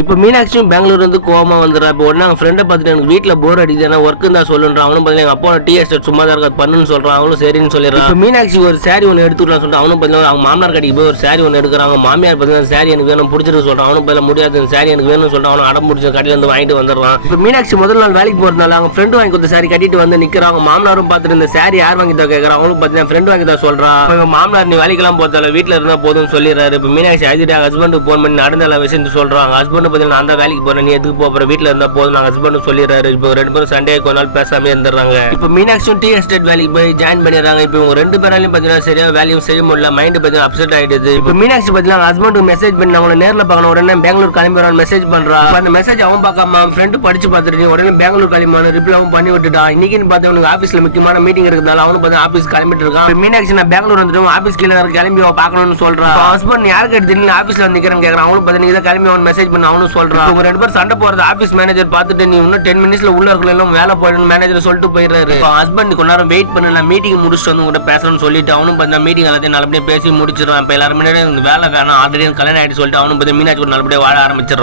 இப்போ மீனாட்சியும் பெங்களூர் வந்து கோவமா வந்துடுறா. இப்போ உடனே அவங்க ஃப்ரெண்டை பார்த்துட்டு எனக்கு வீட்டில் போர் அடிக்குது ஒர்க்கு தான் சொல்லுறான். அவனும் பார்த்தீங்கன்னா எங்கள் அப்பா டீ எஸ்டேட் சும்மா தான் இருக்காது பண்ணுன்னு சொல்கிறான். அவனும் சரின்னு சொல்லிடுறான். இப்போ மீனாட்சி ஒரு சாரி ஒன்று எடுத்துக்கலாம் சொல்லிட்டு அவனும் பார்த்தீங்கன்னா அவங்க மாமனார் கடைக்கு போய் ஒரு சாரி ஒன்று எடுக்கிறாங்க. மாமியார் பார்த்தீங்கன்னா சாரி எனக்கு வேணும் பிடிச்சிருக்கு சொல்கிறான். அவனும் பதில் முடியாது சாரி எனக்கு வேணும்னு சொல்லிட்டு அவனும் அடம் பிடிச்ச கடையில் வந்து வாங்கிட்டு வந்துடுறான். இப்போ மீனாட்சி முதல் நாள் வேலைக்கு போகிறதுனால அவங்க ஃப்ரெண்டு வாங்கி கொடுத்த சாரி கட்டிட்டு வந்து நிற்கிறாங்க. மாமனாரும் பார்த்துட்டு இந்த சாரி யார் வாங்கி தான் கேட்குறான். அவனும் பார்த்தீங்கன்னா ஃப்ரெண்டு வாங்கி தான் சொல்கிறான். இப்போ மாமனார் நீ வேலைக்கெல்லாம் போகிறதால வீட்டில் இருந்தால் போதும்னு சொல்லிடுறாரு. இப்போ மீனாட்சி அழுதுட்டு ஹஸ்பண்டுக்கு ஃபோன் பண்ணி நடந்த எல்லா விஷயத்தை சொல்கிறாங்க. ஹஸ்பண்ட் பார்த்தீங்கன்னா நான் தான் வேலைக்கு போறேன், நீ எதுக்கு போற, வீட்டுல இருந்தா போதும் நான் ஹஸ்பண்ட் சொல்லிடுறாரு. இப்போ ரெண்டு பேரும் சண்டே கொஞ்ச நாள் பேசாம இருந்துறாங்க. இப்போ மீனாட்சியும் டீ எஸ்டேட் வேலைக்கு போய் ஜாயின் பண்ணிடுறாங்க. இப்போ இவங்க ரெண்டு பேராலையும் பாத்தீங்கன்னா சரியா வேலையும் செய்ய முடியல, மைண்ட் பாத்தீங்கன்னா அப்செட் ஆயிடுது. இப்போ மீனாட்சி பாத்தீங்கன்னா ஹஸ்பண்டுக்கு மெசேஜ் பண்ணி அவங்களை நேரில் பார்க்கணும், உடனே பெங்களூர் கிளம்பி வரான்னு மெசேஜ் பண்றா. அந்த மெசேஜ் அவன் பார்க்காம ஃப்ரெண்டு படிச்சு பார்த்துட்டு உடனே பெங்களூர் கிளம்பியான ரிப்ளைவும் பண்ணி விட்டுட்டான். இன்னைக்கு பார்த்தவனுக்கு ஆஃபீஸ்ல முக்கியமான மீட்டிங் இருக்கிறதால அவனு பார்த்தா ஆஃபீஸ் கிளம்பிட்டு இருக்கான். மீனாட்சி நான் பெங்களூர் வந்துட்டு ஆஃபீஸ் கீழே கிளம்பி பார்க்கணும்னு சொல்றான். ஹஸ்பண்ட் யாருக்கு எடுத்து ஆஃபீஸ்ல வந்து நிக்கிறேன்னு கேட்கறான். அவனும் பார்த்தீங்கன்னா கிளம்பி அவன் மெசேஜ் பண்ணி அவனும் சொல்றான். அவங்க ரெண்டு பேரும் சண்டை போறது ஆபீஸ் மேனேஜர் பார்த்துட்டு நீ இன்னும் 10 மினிட்ஸ்ல உள்ள இருக்கலாம் வேலை போயிடணும் மேனேஜர் சொல்லிட்டு போயிடுறாரு. ஹஸ்பண்ட் கொஞ்ச நேரம் வெயிட் பண்ணல, மீட்டிங் முடிச்சுட்டு வந்து கூட பேசணும்னு சொல்லிட்டு அவனும் பார்த்தா மீட்டிங் எல்லாத்தையும் நல்லபடியா பேசி முடிச்சிடறான். இப்போ எல்லாரும் வேலை வேணாம், ஆல்ரெடி கல்யாணம் ஆயிட்டு சொல்லிட்டு அவனும் பார்த்தா மீனாட்சி நல்லபடியா வாழ ஆரம்பிச்சிடறான்.